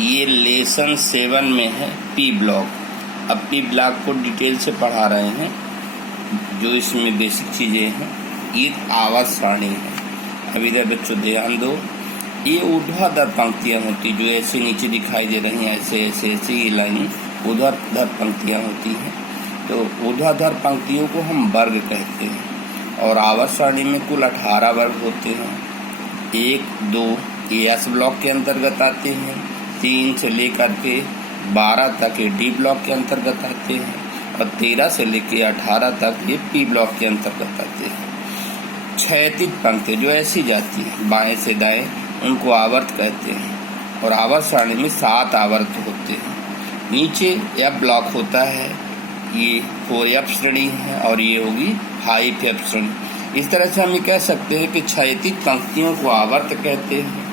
ये लेसन 7 में है पी ब्लॉक। अब पी ब्लॉक को डिटेल से पढ़ा रहे हैं, जो इसमें बेसिक चीज़ें हैं। ये आवाज़ सारणी है। अब इधर बच्चों ध्यान दो, ये ऊर्ध्वाधर पंक्तियाँ होती जो ऐसे नीचे दिखाई दे रही हैं, ऐसे ऐसे ऐसे ये लाइन ऊर्ध्वाधर पंक्तियाँ होती हैं। तो ऊर्ध्वाधर पंक्तियों को हम वर्ग कहते हैं। और आवाज़ सारणी में कुल 18 वर्ग होते हैं। 1, 2 ये एस ब्लॉक के अंतर्गत आते हैं। 3 से लेकर के 12 तक ये डी ब्लॉक के अंतर्गत आते हैं। और 13 से लेकर 18 तक ये पी ब्लॉक के अंतर्गत आते हैं। क्षैतिज पंक्ति जो ऐसी जाती है बाएं से दाएं, उनको आवर्त कहते हैं। और आवर्त सारणी में 7 आवर्त होते हैं। नीचे एफ ब्लॉक होता है, ये 4F श्रेणी है और ये होगी 5F श्रेणी। इस तरह से हम ये कह सकते हैं कि क्षैतिज पंक्तियों को आवर्त कहते हैं।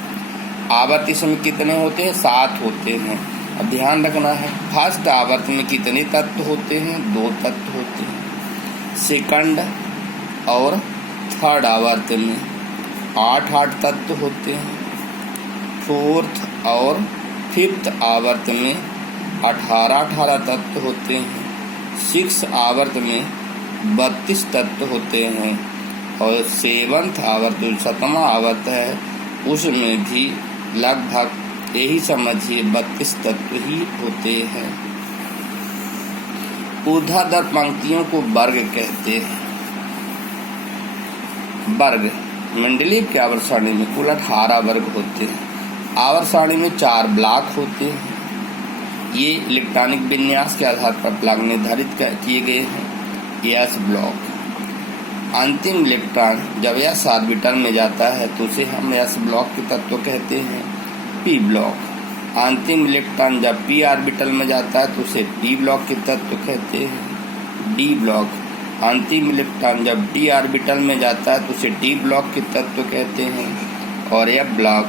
आवर्त इसमें कितने होते हैं? 7 होते हैं। अब ध्यान रखना है, फर्स्ट आवर्त में कितने तत्व होते हैं? 2 तत्व होते हैं। सेकंड और थर्ड आवर्त में 8 तत्व होते हैं। फोर्थ और फिफ्थ आवर्त में 18 तत्व होते हैं। 6 आवर्त में 32 तत्व होते हैं। और 7th आवर्त जो 7वां आवर्त है, उसमें भी लगभग यही समझिए 32 तत्व ही होते हैं। ऊर्ध्वाधर पंक्तियों को वर्ग कहते हैं। वर्ग मेंडलीव की आवर्त सारणी में कुल 18 वर्ग होते हैं। आवर्त सारणी में 4 ब्लॉक होते हैं। ये इलेक्ट्रॉनिक विन्यास के आधार पर ब्लॉक निर्धारित किए गए हैं। एस ब्लॉक, अंतिम इलेक्ट्रॉन जब एस ऑर्बिटल में जाता है तो उसे हम एस ब्लॉक के तत्व कहते हैं। पी ब्लॉक, अंतिम इलेक्ट्रॉन जब पी ऑर्बिटल में जाता है तो उसे पी ब्लॉक के तत्व कहते हैं। डी ब्लॉक, अंतिम इलेक्ट्रॉन जब डी ऑर्बिटल में जाता है तो उसे डी ब्लॉक के तत्व कहते हैं। और एफ ब्लॉक,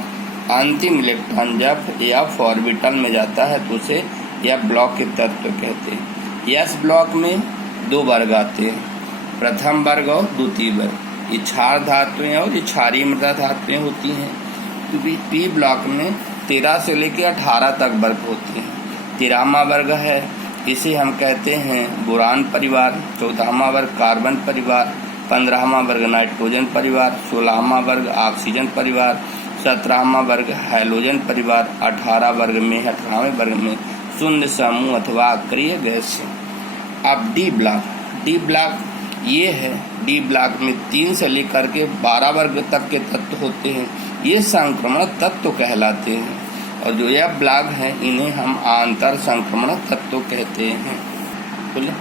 अंतिम इलेक्ट्रॉन जब एफ ऑर्बिटल में जाता है तो उसे एफ ब्लॉक के तत्व कहते हैं। एस ब्लॉक में 2 वर्ग आते हैं, प्रथम वर्ग और द्वितीय वर्ग। ये क्षार धातुएं और ये क्षारीय मृदा धातुएं होती हैं। पी ब्लॉक में 13 से लेकर 18 तक वर्ग होते हैं। 13वां वर्ग है, इसे हम कहते हैं बोरान परिवार। 14वां वर्ग कार्बन परिवार। 15वां वर्ग नाइट्रोजन परिवार। 16वां वर्ग ऑक्सीजन परिवार। 17वां वर्ग हाइड्रोजन परिवार। 18वें वर्ग में शून्य समूह अथवा अक्रिय गैस। अब डी ब्लॉक ये है। डी ब्लॉक में 3 से लेकर के 12 वर्ग तक के तत्व होते हैं। ये संक्रमण तत्व कहलाते हैं। और जो यह ब्लॉक है, इन्हें हम आंतर संक्रमण तत्व कहते हैं। बोले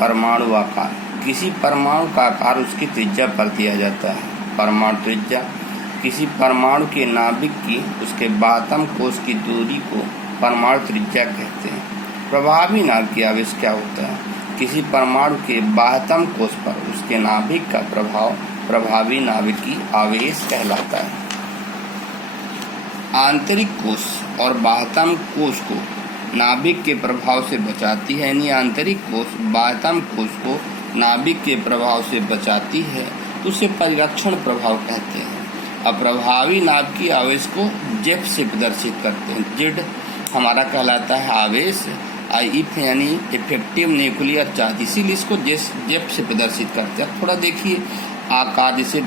परमाणु आकार, किसी परमाणु का आकार उसकी त्रिज्या पर दिया जाता है। परमाणु त्रिज्या किसी परमाणु के नाभिक की उसके बाह्यतम कोश की दूरी को परमाणु त्रिज्या कहते हैं। प्रभावी नाभिकीय आवेश क्या होता है? किसी परमाणु के बाह्यतम कोश पर उसके नाभिक का प्रभाव प्रभावी नाभिकीय आवेश कहलाता है। आंतरिक कोश और बाह्यतम कोश को नाभिक के प्रभाव से बचाती है, यानी आंतरिक कोश बाह्यतम कोश को नाभिक के प्रभाव से बचाती है, तो उसे परिरक्षण प्रभाव कहते हैं। अप्रभावी नाभिकीय आवेश को जेफ से प्रदर्शित करते हैं। जेड हमारा कहलाता है आवेश, इफ यानी इफेक्टिव न्यूक्लियर चार्ज, इसीलिए इसको जेफ से प्रदर्शित करते हैं। थोड़ा देखिए आकार, जैसे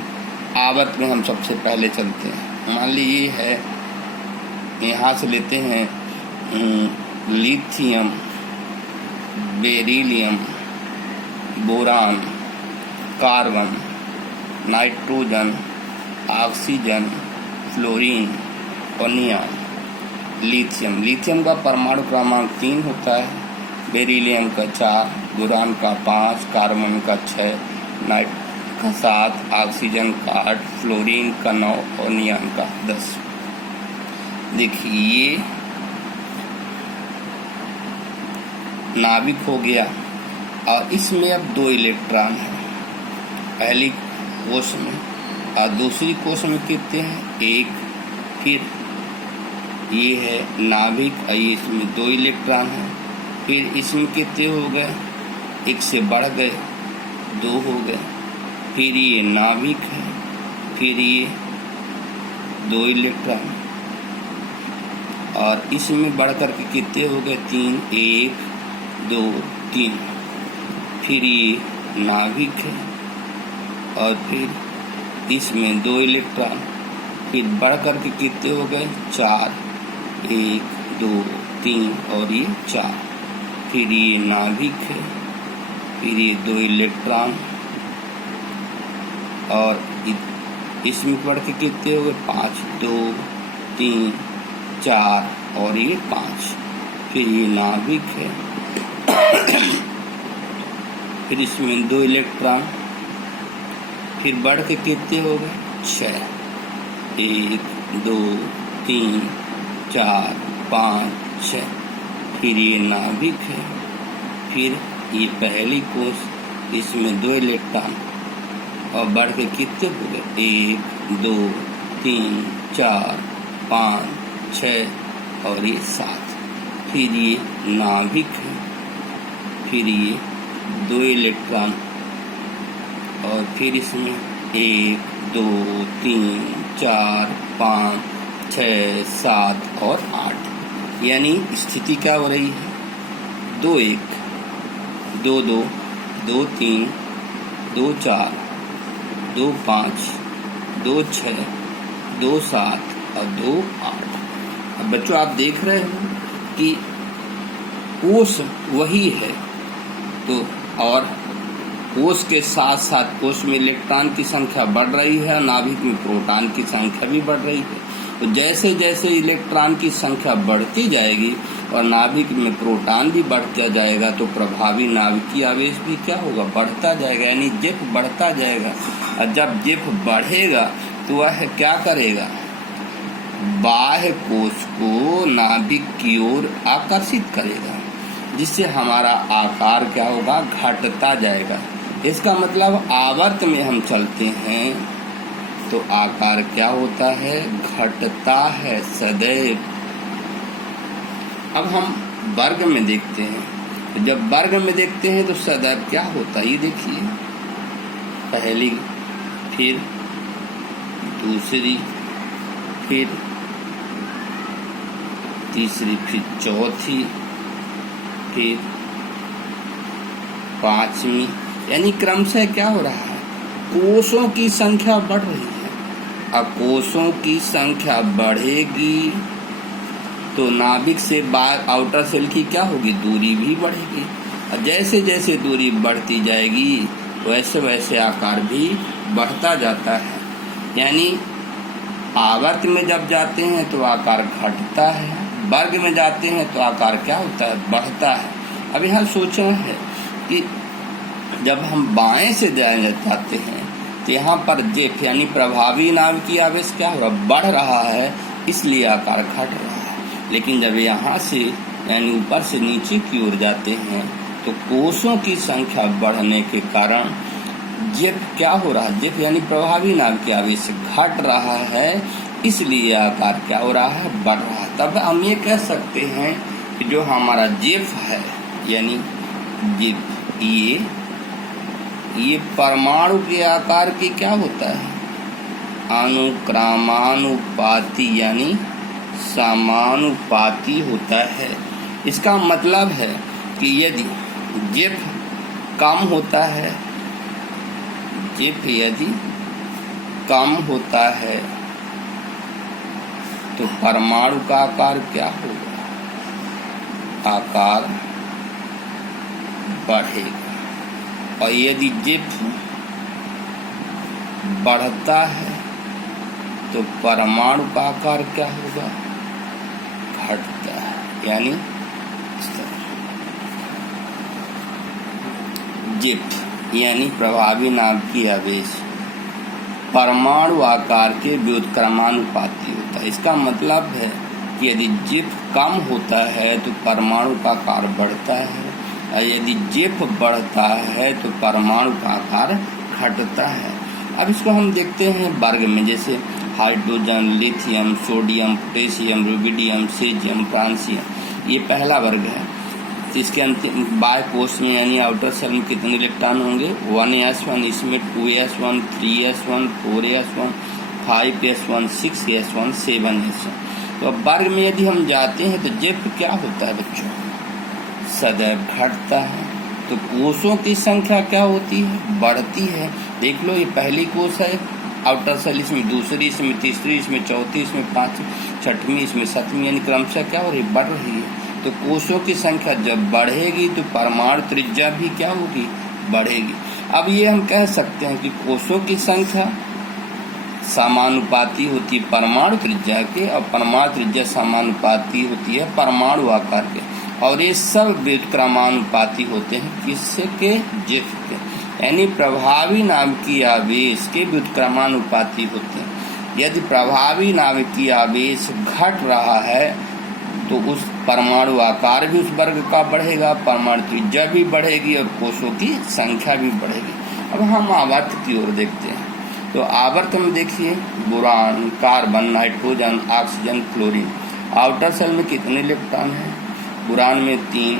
आवर्त में हम सबसे पहले चलते हैं। मान लीजिए ये है, यहाँ से लेते हैं lithium, beryllium, boron, carbon, nitrogen, oxygen, fluorine और नियॉन। लिथियम का परमाणु क्रमांक 3 होता है। बेरिलियम का 4, बोरान का 5, कार्बन का 6, नाइट का 7, ऑक्सीजन का 8, फ्लोरीन का 9 और नियॉन का 10। देखिए नाभिक हो गया और इसमें अब 2 इलेक्ट्रॉन हैं, पहली कोश में और दूसरी कोश में कितने हैं? 1। फिर ये है नाभिक, ये इसमें 2 इलेक्ट्रॉन हैं। फिर इसमें कितने हो गए? 1 से बढ़ गए, 2 हो गए। फिर ये नाभिक है, फिर ये 2 इलेक्ट्रॉन। और इसमें बढ़कर के कितने हो गए 3, 1 2 3। फिर ये नाभिक है और फिर इसमें 2 इलेक्ट्रॉन, फिर बढ़कर के कितने हो गए 4, 1 2 3 और ये 4। फिर ये नाभिक है, फिर ये 2 इलेक्ट्रॉन और इसमें बढ़ के कितने हो गए 5, 2 3 4 और ये 5। फिर ये नाभिक है, फिर इसमें 2 इलेक्ट्रॉन, फिर बढ़ के कितने हो गए 6, 1 2 3 4 5 6। फिर ये नाभिक है, फिर ये पहली कोश, इसमें 2 इलेक्ट्रॉन और बढ़ के कितने हो गए 1 2 3 4 5 6 और ये 7। फिर ये नाभिक है, फिर ये 2 इलेक्ट्रॉन और फिर इसमें 1 2 3 4 5 6 7 और 8। यानी स्थिति क्या हो रही है 2 1 2 2 2 3 2 4 2 5 2 6 2 7 और 2 8। अब बच्चों आप देख रहे हो कि कोश वही है, तो और कोश के साथ साथ कोश में इलेक्ट्रॉन की संख्या बढ़ रही है, नाभिक में प्रोटॉन की संख्या भी बढ़ रही है। तो जैसे जैसे इलेक्ट्रॉन की संख्या बढ़ती जाएगी और नाभिक में प्रोटॉन भी बढ़ता जाएगा तो प्रभावी नाभिकीय आवेश भी क्या होगा बढ़ता जाएगा, यानी जेफ बढ़ता जाएगा। और जब जेफ बढ़ेगा तो वह क्या करेगा, बाह्य कोश को नाभिक की ओर आकर्षित करेगा, जिससे हमारा आकार क्या होगा घटता जाएगा। इसका मतलब आवर्त में हम चलते हैं तो आकार क्या होता है घटता है सदैव। अब हम वर्ग में देखते हैं, जब वर्ग में देखते हैं तो सदैव क्या होता है, ये देखिए पहली, फिर दूसरी, फिर तीसरी, फिर चौथी, फिर पांचवी, यानी क्रमशः क्या हो रहा है कोषों की संख्या बढ़ रही है। अब कोषों की संख्या बढ़ेगी तो नाभिक से बाहर आउटर सेल की क्या होगी दूरी भी बढ़ेगी, और जैसे जैसे दूरी बढ़ती जाएगी वैसे वैसे आकार भी बढ़ता जाता है। यानी आवर्त में जब जाते हैं तो आकार घटता है, वर्ग में जाते हैं तो आकार क्या होता है बढ़ता है। अब यहाँ सोचना है कि जब हम बाएं से जाते हैं तो यहाँ पर जेफ यानी प्रभावी नाभिकीय आवेश क्या हो रहा बढ़ रहा है, इसलिए आकार घट रहा है। लेकिन जब यहाँ से यानी ऊपर से नीचे की ओर जाते हैं तो कोषों की संख्या बढ़ने के कारण जेफ क्या हो रहा है, जेफ यानी प्रभावी नाभिकीय आवेश घट रहा है, इसलिए आकार क्या हो रहा है बढ़ रहा है। तब हम ये कह सकते हैं कि जो हमारा जेफ है यानी जेफ ये परमाणु के आकार की क्या होता है अनुक्रमानुपाती यानी समानुपाती होता है। इसका मतलब है कि यदि जेफ कम होता है, जेफ यदि कम होता है तो परमाणु का आकार क्या होगा, आकार बढ़ेगा। और यदि जेफ बढ़ता है तो परमाणु का आकार क्या होगा घटता है। यानी जेफ यानी प्रभावी नाभिकीय आवेश परमाणु आकार के व्युत्क्रमानुपाती होता है। इसका मतलब है कि यदि जेफ कम होता है तो परमाणु का आकार बढ़ता है, और यदि जेफ बढ़ता है तो परमाणु का आकार घटता है। अब इसको हम देखते हैं वर्ग में, जैसे hydrogen, lithium, sodium, potassium, rubidium, caesium, francium, ये पहला वर्ग है। तो इसके अंतिम बाह्य कोश में यानी आउटर सेल में कितने इलेक्ट्रॉन होंगे 1s1, इसमें 2s1, 3s1, 4s1, 5s1, 6s1, 7s1। तो अब वर्ग में यदि हम जाते हैं तो जिफ क्या होता है बच्चों, सदैव घटता है। तो कोषों की संख्या क्या होती है, बढ़ती है। देख लो, ये पहली कोष है आउटर सेल, इसमें दूसरी, इसमें तीसरी, इसमें चौथी, इसमें पांचवी, छठवीं, इसमें सातवीं, यानी क्रमशः क्या हो रही है, बढ़ रही है। तो कोषों की संख्या जब बढ़ेगी तो परमाणु त्रिज्या भी क्या होगी, बढ़ेगी। अब ये हम कह सकते हैं कि कोषों की संख्या समानुपाती होती है परमाणु त्रिज्या के, और परमाणु त्रिज्या समानुपाती होती है परमाणु आकार के, और ये सब व्युत्क्रमानुपाती होते हैं किसके, जिफ के, यानी प्रभावी नाभिकीय आवेश के व्युत्क्रमानुपाती होते हैं। यदि प्रभावी नाभिकीय आवेश घट रहा है तो उस परमाणु आकार भी उस वर्ग का बढ़ेगा, परमाणु त्रिज्या भी बढ़ेगी और कोषों की संख्या भी बढ़ेगी। अब हम आवर्त की ओर देखते हैं। तो आवर्त में देखिए, boron, carbon, nitrogen, oxygen, fluorine. Outer shell में कितने इलेक्ट्रॉन हैं, बोरान में 3,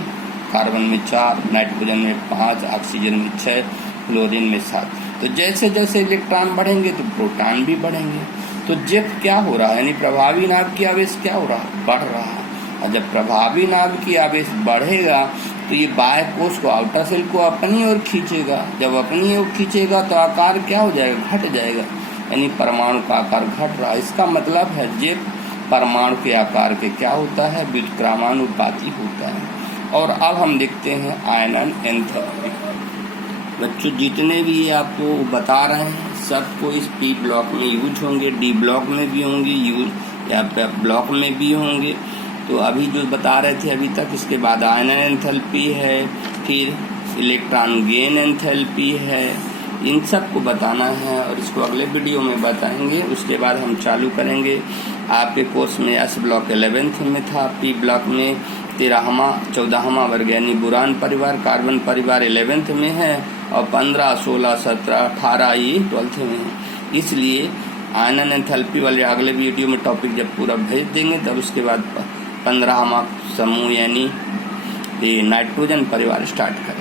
कार्बन में 4, नाइट्रोजन में 5, ऑक्सीजन में 6, फ्लोरीन में 7। तो जैसे जैसे इलेक्ट्रॉन बढ़ेंगे तो प्रोटॉन भी बढ़ेंगे। तो जिफ क्या हो रहा है, यानी प्रभावी नाभिकीय आवेश क्या हो रहा है, बढ़ रहा है। और जब प्रभावी नाभिकीय आवेश बढ़ेगा तो ये बाह्य कोष को, आउटर सेल को अपनी ओर खींचेगा। जब अपनी ओर खींचेगा तो आकार क्या हो जाएगा, घट जाएगा, यानी परमाणु का आकार घट रहा है। इसका मतलब है जिफ परमाणु के आकार के क्या होता है, व्युत्क्रमानुपाती होता है। और अब हम देखते हैं आयनन एंथैल्पी। बच्चों जितने भी ये आपको बता रहे हैं सबको इस पी ब्लॉक में यूज होंगे, डी ब्लॉक में भी होंगे यूज, या ब्लॉक में भी होंगे। तो अभी जो बता रहे थे अभी तक, इसके बाद आयनन एंथैल्पी है, फिर इलेक्ट्रॉन गेन एंथैल्पी है, इन सब को बताना है और इसको अगले वीडियो में बताएंगे। उसके बाद हम चालू करेंगे। आपके कोर्स में एस ब्लॉक 11th में था, पी ब्लॉक में 13वां 14वां वर्ग यानी बोरान परिवार, कार्बन परिवार 11th में है, और 15, 16, 17, 18 ये 12th में है। इसलिए आयनन एंथैल्पी वाले अगले वीडियो में टॉपिक जब पूरा भेज देंगे तब उसके बाद 15वां समूह यानी ये नाइट्रोजन परिवार स्टार्ट करें।